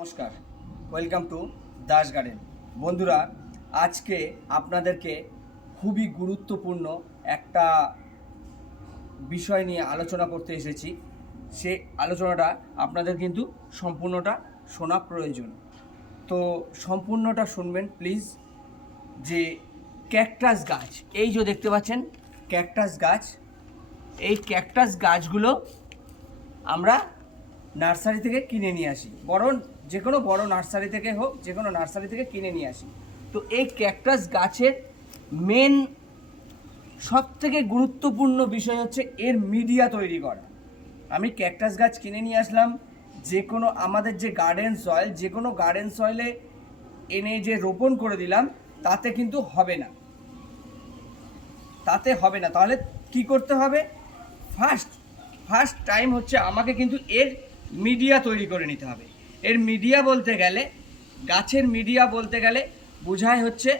নমস্কার, welcome to Das garden. বন্ধুরা, আজকে আপনাদেরকে খুবই গুরুত্বপূর্ণ একটা বিষয় নিয়ে আলোচনা করতে এসেছি। সে আলোচনাটা আপনাদের কিন্তু সম্পূর্ণটা শোনা প্রয়োজন। তো সম্পূর্ণটা শুনবেন প্লিজ। যে ক্যাকটাস গাছ, এই যে দেখতে পাচ্ছেন ক্যাকটাস গাছ, এই ক্যাকটাস গাছগুলো আমরা নার্সারি থেকে কিনে নিয়ে আসি, যে কোনো বড় নার্সারি থেকে হোক, যে কোনো নার্সারি থেকে কিনে নিয়ে আসি। তো এই ক্যাকটাস গাছের মেন সবথেকে গুরুত্বপূর্ণ বিষয় হচ্ছে এর মিডিয়া তৈরি করা। আমি ক্যাকটাস গাছ কিনে নিয়ে আসলাম, যে কোনো আমাদের যে গার্ডেন সয়েল, যে কোনো গার্ডেন সয়েলে এনে যে রোপণ করে দিলাম, তাতে কিন্তু হবে না, তাহলে কি করতে হবে? ফার্স্ট টাইম হচ্ছে আমাকে কিন্তু এর মিডিয়া তৈরি করে নিতে হবে। এর মিডিয়া বলতে গেলে, গাছের মিডিয়া বলতে গেলে বোঝায় হচ্ছে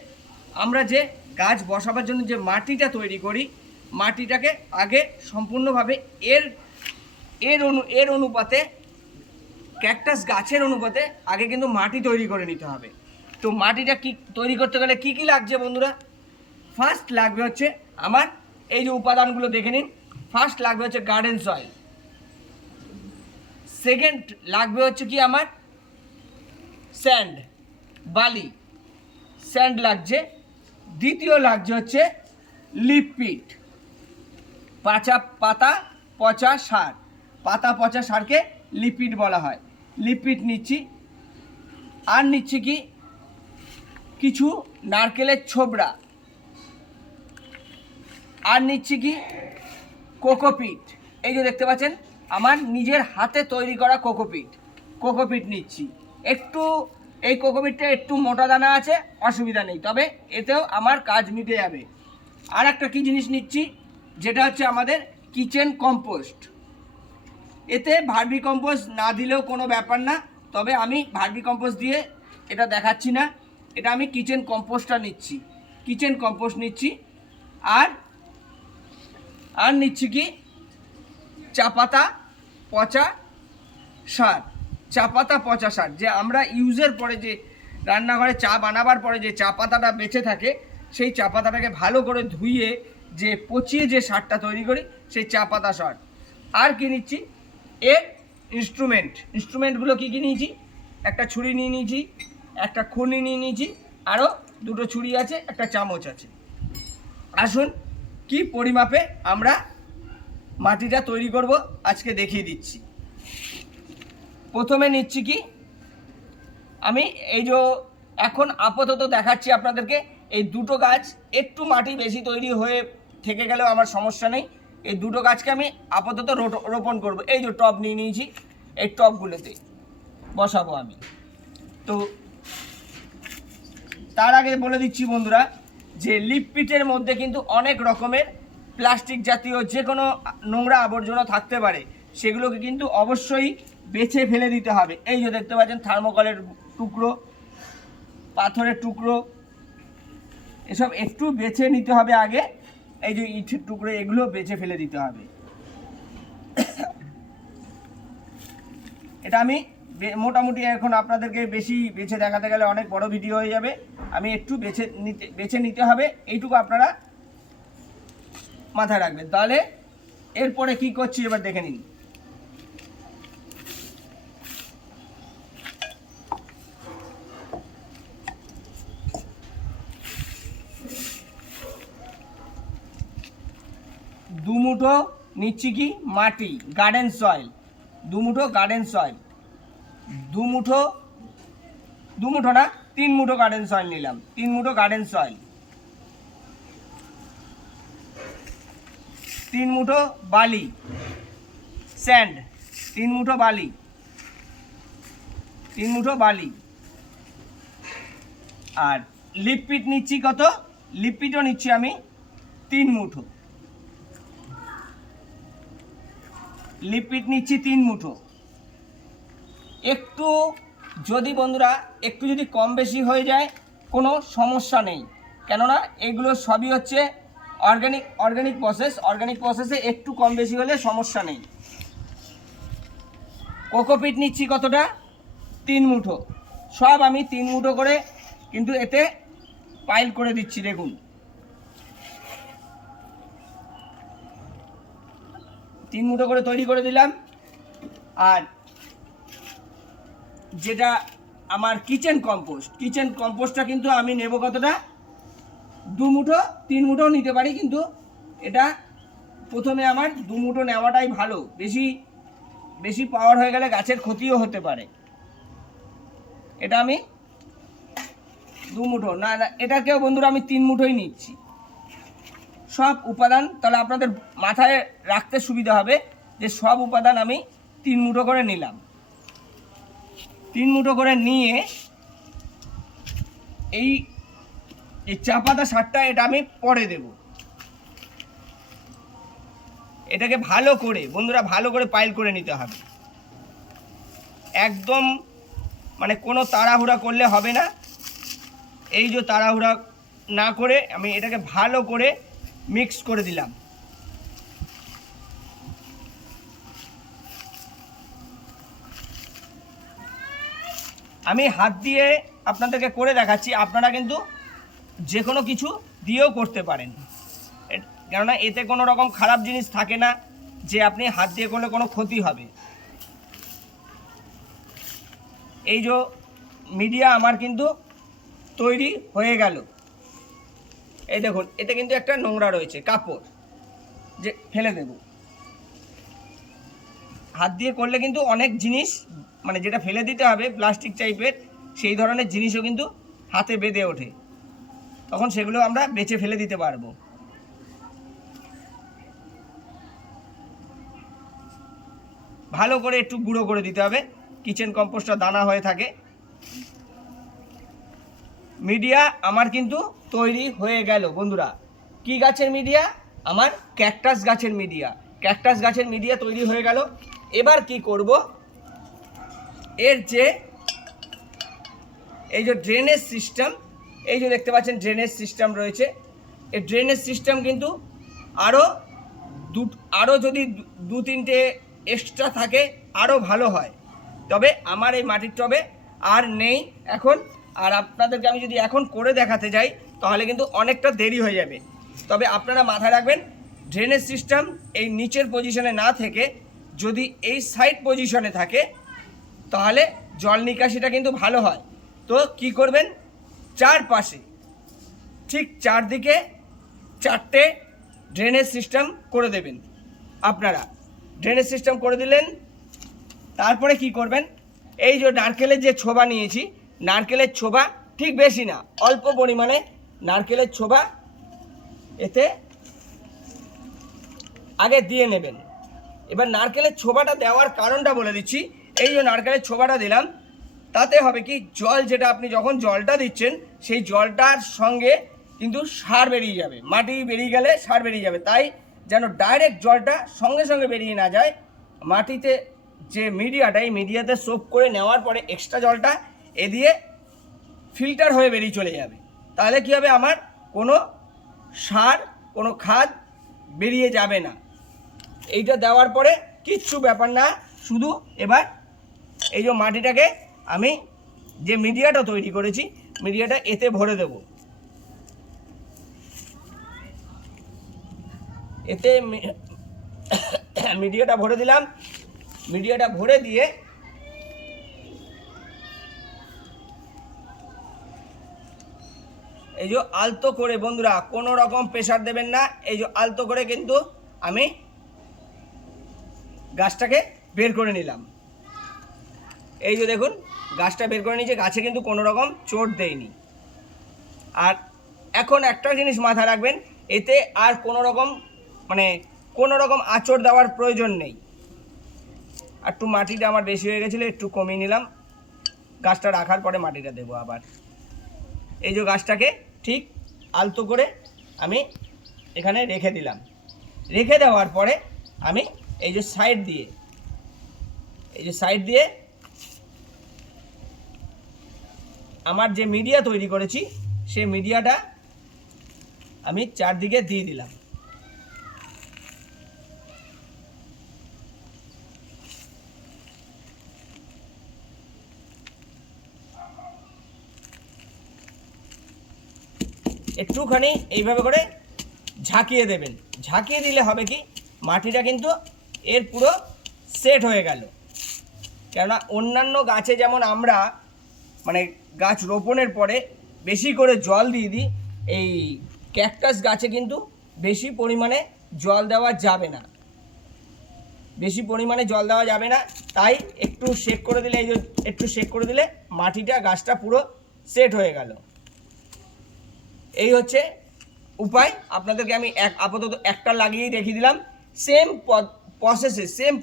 আমরা যে গাছ বসাবার জন্য যে মাটিটা তৈরি করি, মাটিটাকে আগে সম্পূর্ণভাবে এর অনুপাতে, ক্যাকটাস গাছের অনুপাতে আগে কিন্তু মাটি তৈরি করে নিতে হবে। তো মাটিটা কি তৈরি করতে গেলে কি কি লাগছে বন্ধুরা? ফার্স্ট লাগবে হচ্ছে আমার এই যে উপাদানগুলো দেখে নিন। ফার্স্ট লাগবে হচ্ছে গার্ডেন সয়েল। সেকেন্ড লাগবে হচ্ছে কি আমার স্যান্ড, বালি, স্যান্ড লাগছে। দ্বিতীয় লাগছে হচ্ছে লিপিড, পাতা পচা সার। পাতা পচা সারকে লিপিড বলা হয়, লিপিড নিচ্ছি। আর নিচ্ছি কি কিছু নারকেলের ছোবড়া। আর নিচ্ছি কি কোকোপিট। এই যে দেখতে পাচ্ছেন আমার নিজের হাতে তৈরি করা কোকোপিট নিচ্ছি। এই কোকোপিটটা একটু মোটা দানা আছে, অসুবিধা নেই, তবে এতেও আমার কাজ মিটে যাবে। আর একটা কি জিনিস নিচ্ছি, যেটা হচ্ছে আমাদের কিচেন কম্পোস্ট। এতে ভার্মি কম্পোস্ট না দিলেও কোনো ব্যাপার না, তবে আমি ভার্মি কম্পোস্ট দিয়ে এটা দেখাচ্ছি না, এটা আমি কিচেন কম্পোস্ট নিচ্ছি। আর নিচ্ছি কি চা পাতা পচা সার। যে আমরা ইউজের পরে, যে রান্নাঘরে চা বানাবার পরে যে চা পাতাটা বেঁচে থাকে, সেই চা পাতাটাকে ভালো করে ধুয়ে যে পচিয়ে যে সারটা তৈরি করি, সেই চা পাতা সার। আর কি নিচ্ছি, এর ইনস্ট্রুমেন্টগুলো কী নিয়েছি? একটা ছুরি নিয়ে নিয়েছি, একটা খুনি নিয়ে নিয়েছি, আরও দুটো ছুরি আছে, একটা চামচ আছে। আসুন কি পরিমাপে আমরা মাটিটা তৈরি করব আজকে দেখিয়ে দিচ্ছি। প্রথমে নিচ্ছি কি, আমি এই যে এখন আপাতত দেখাচ্ছি আপনাদেরকে, এই দুটো গাছ একটু মাটি বেশি তৈরি হয়ে থেকে গেলেও আমার সমস্যা নেই। এই দুটো গাছকে আমি আপাতত রোপণ করব। এই যে টব নিয়ে নিয়েছি, এই টবগুলোতে বসাবো আমি। তো তার আগে বলে দিচ্ছি বন্ধুরা, যে লিপপিটের মধ্যে কিন্তু অনেক রকমের প্লাস্টিক জাতীয় যে কোনো নোংরা আবর্জনা থাকতে পারে, সেগুলোকে কিন্তু অবশ্যই বেছে ফেলে দিতে হবে। এই যে দেখতে পাচ্ছেন থার্মোকলের টুকরো, পাথরের টুকরো, এসব একটু বেছে নিতে হবে আগে। এই যে ইটের টুকরো, এগুলো বেছে ফেলে দিতে হবে। এটা আমি মোটামুটি, এখন আপনাদেরকে বেশি বেছে দেখাতে গেলে অনেক বড় ভিডিও হয়ে যাবে, আমি একটু বেছে নিতে হবে, এইটুকু আপনারা মাথায় রাখবেন। তাহলে এরপরে কি করছি এবার দেখে নিন। দুমুঠো নিচ্ছি কি মাটি, গার্ডেন সয়েল, দুমুঠো গার্ডেন সয়েল, দুমুঠো না 3 মুঠো গার্ডেন সয়েল নিলাম, 3 মুঠো গার্ডেন সয়েল, 3 মুঠো বালি, স্যান্ড, 3 মুঠো বালি, 3 মুঠো বালি। আর লিপিড নিচ্ছি কত? লিপিডও নিচ্ছি আমি 3 মুঠো, লিপিড নিচ্ছি 3 মুঠো। একটু যদি বন্ধুরা একটু যদি কম বেশি হয়ে যায় কোনো সমস্যা নেই, কেননা এগুলো সবই হচ্ছে অর্গানিক প্রসেসে একটু কম বেশি হলে সমস্যা নেই। কোকোপিট নিচ্ছি কতটা? 3 মুঠো, সব আমি 3 মুঠো করে কিন্তু এতে পাইল করে দিচ্ছি। দেখুন 3 মুঠো করে তৈরি করে দিলাম। আর যেটা আমার কিচেন কম্পোস্টটা কিন্তু আমি নেব কতটা, 2 মুঠো 3 মুঠোও নিতে পারি, কিন্তু এটা প্রথমে আমার 2 মুঠো নেওয়াটাই ভালো। বেশি পাওয়ার হয়ে গেলে গাছের ক্ষতিও হতে পারে। এটা আমি 2 মুঠো না, এটাকেও বন্ধুরা আমি 3 মুঠোই নিচ্ছি সব উপাদান। তাহলে আপনাদের মাথায় রাখতে সুবিধা হবে যে সব উপাদান আমি 3 মুঠো করে নিলাম। 3 মুঠো করে নিয়ে এই চা পাতা সারটা এটা আমি পরে দেব। এটাকে ভালো করে বন্ধুরা ভালো করে পাইল করে নিতে হবে। একদম মানে কোনো তাড়াহুড়া করলে হবে না। এই যে তাড়াহুড়া না করে আমি এটাকে ভালো করে মিক্স করে দিলাম। আমি হাত দিয়ে আপনাদেরকে করে দেখাচ্ছি, আপনারা কিন্তু যে কোনো কিছু দিয়েও করতে পারেন, কেননা এতে কোনো রকম খারাপ জিনিস থাকে না যে আপনি হাত দিয়ে করলে কোনো ক্ষতি হবে। এই যে মিডিয়া আমার কিন্তু তৈরি হয়ে গেল। এই দেখুন এতে কিন্তু একটা নোংরা রয়েছে, কাপড় যে ফেলে দেব। হাত দিয়ে করলে কিন্তু অনেক জিনিস মানে যেটা ফেলে দিতে হবে প্লাস্টিক টাইপের সেই ধরনের জিনিসও কিন্তু হাতে বেঁধে ওঠে, তখন সেগুলো আমরা বেছে ফেলে দিতে পারবো। ভালো করে একটু গুঁড়ো করে দিতে হবে, কিচেন কম্পোস্টটা দানা হয়ে থাকে। মিডিয়া আমার কিন্তু তৈরি হয়ে গেল বন্ধুরা। কি গাছের মিডিয়া? আমার ক্যাকটাস গাছের মিডিয়া। ক্যাকটাস গাছের মিডিয়া তৈরি হয়ে গেল। এবার কি করব, এর যে এই যে ড্রেনেজ সিস্টেম, এই যে দেখতে পাচ্ছেন ড্রেনেজ সিস্টেম রয়েছে, এই ড্রেনেজ সিস্টেম কিন্তু আরও যদি 2-3টে এক্সট্রা থাকে আরও ভালো হয়। তবে আমার এই মাটির টবে আর নেই এখন। আর আপনাদেরকে আমি যদি এখন করে দেখাতে যাই তাহলে কিন্তু অনেকটা দেরি হয়ে যাবে। তবে আপনারা মাথায় রাখবেন, ড্রেনেজ সিস্টেম এই নিচের পজিশনে না থেকে যদি এই সাইড পজিশনে থাকে তাহলে জল নিকাশিটা কিন্তু ভালো হয়। তো কি করবেন, চারপাশে ঠিক চারদিকে 4টে ড্রেনেজ সিস্টেম করে দেবেন। আপনারা ড্রেনেজ সিস্টেম করে দিলেন, তারপরে কি করবেন, এই যে নারকেলের যে ছোবা নিয়েছি, নারকেলের ছোবা ঠিক বেশি না, অল্প পরিমাণে নারকেলের ছোবা এতে আগে দিয়ে নেবেন। এবার নারকেলের ছোবাটা দেওয়ার কারণটা বলে দিচ্ছি। এই যে নারকেলের ছোবাটা দিলাম, তাতে হবে কি, জল যেটা আপনি যখন জলটা দিচ্ছেন সেই জলটার সঙ্গে কিন্তু সার বেরিয়ে যাবে, মাটি বেরিয়ে গেলে সার বেরিয়ে যাবে। তাই যেন ডাইরেক্ট জলটা সঙ্গে সঙ্গে বেরিয়ে না যায়, মাটিতে যে মিডিয়াটা এই মিডিয়াতে সোপ করে নেওয়ার পরে এক্সট্রা জলটা এ দিয়ে ফিল্টার হয়ে বেরিয়ে চলে যাবে। তাহলে কী হবে, আমার কোনো সার কোনো খাদ বেরিয়ে যাবে না। এইটা দেওয়ার পরে কিচ্ছু ব্যাপার না, শুধু এবার এই যে মাটিটাকে আমি যে মিডিয়াটা তৈরি করেছি মিডিয়াটা এতে ভরে দেব। এতে মিডিয়াটা ভরে দিলাম। মিডিয়াটা ভরে দিয়ে এই যে আলতো করে বন্ধুরা, কোনো রকম প্রেসার দেবেন না, এই যে আলতো করে কিন্তু আমি গাছটাকে বের করে নিলাম। এই যে দেখুন গাছটা বের করে নিয়েছে, গাছে কিন্তু কোনো রকম চোট দেয়নি। আর এখন একটা জিনিস মাথায় রাখবেন, এতে আর কোনো রকম আঁচড় দেওয়ার প্রয়োজন নেই। আর একটু মাটিটা আমার বেশি হয়ে গেছিলো, একটু কমিয়ে নিলাম। গাছটা রাখার পরে মাটিটা দেবো আবার। এই যে গাছটাকে ঠিক আলতো করে আমি এখানে রেখে দিলাম। রেখে দেওয়ার পরে আমি এই যে সাইড দিয়ে আমার যে মিডিয়া তৈরি করেছি সেই মিডিয়াটা আমি চারদিকে দিয়ে দিলাম। একটুখানি এইভাবে করে ঝাঁকিয়ে দেবেন। ঝাঁকিয়ে দিলে হবে কি, মাটিটা কিন্তু এর পুরো সেট হয়ে গেল। কেননা অন্যান্য গাছে যেমন আমরা মানে গাছ রোপণের পরে বেশি করে জল দিয়ে দিই, এই ক্যাকটাস গাছে কিন্তু বেশি পরিমাণে জল দেওয়া যাবে না, বেশি পরিমাণে জল দেওয়া যাবে না। তাই একটু শেক করে দিলে, এই যে একটু শেক করে দিলে মাটিটা গাছটা পুরো সেট হয়ে গেল। এই হচ্ছে উপায়। আপনাদেরকে আমি আপাতত একটা লাগিয়েই দেখিয়ে দিলাম। সেম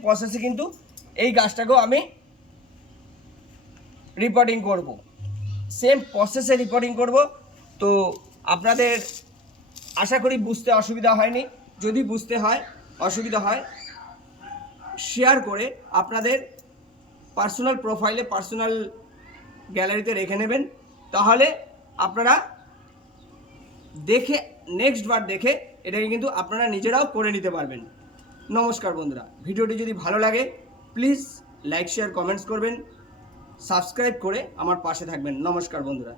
প্রসেসে কিন্তু এই গাছটাকেও আমি রিপোর্টিং করব, সেম প্রসেসে রিপোর্টিং করব। তো আপনাদের আশা করি বুঝতে অসুবিধা হয়নি। যদি বুঝতে হয় অসুবিধা হয়, শেয়ার করে আপনাদের পার্সোনাল প্রোফাইলে, পার্সোনাল গ্যালারিতে রেখে নেবেন। তাহলে আপনারা দেখে নেক্সট বার দেখে এটাকে কিন্তু আপনারা নিজেরাও করে নিতে পারবেন। নমস্কার বন্ধুরা, ভিডিওটি যদি ভালো লাগে প্লিজ লাইক শেয়ার কমেন্টস করবেন, সাবস্ক্রাইব করে আমার পাশে থাকবেন। নমস্কার বন্ধুরা।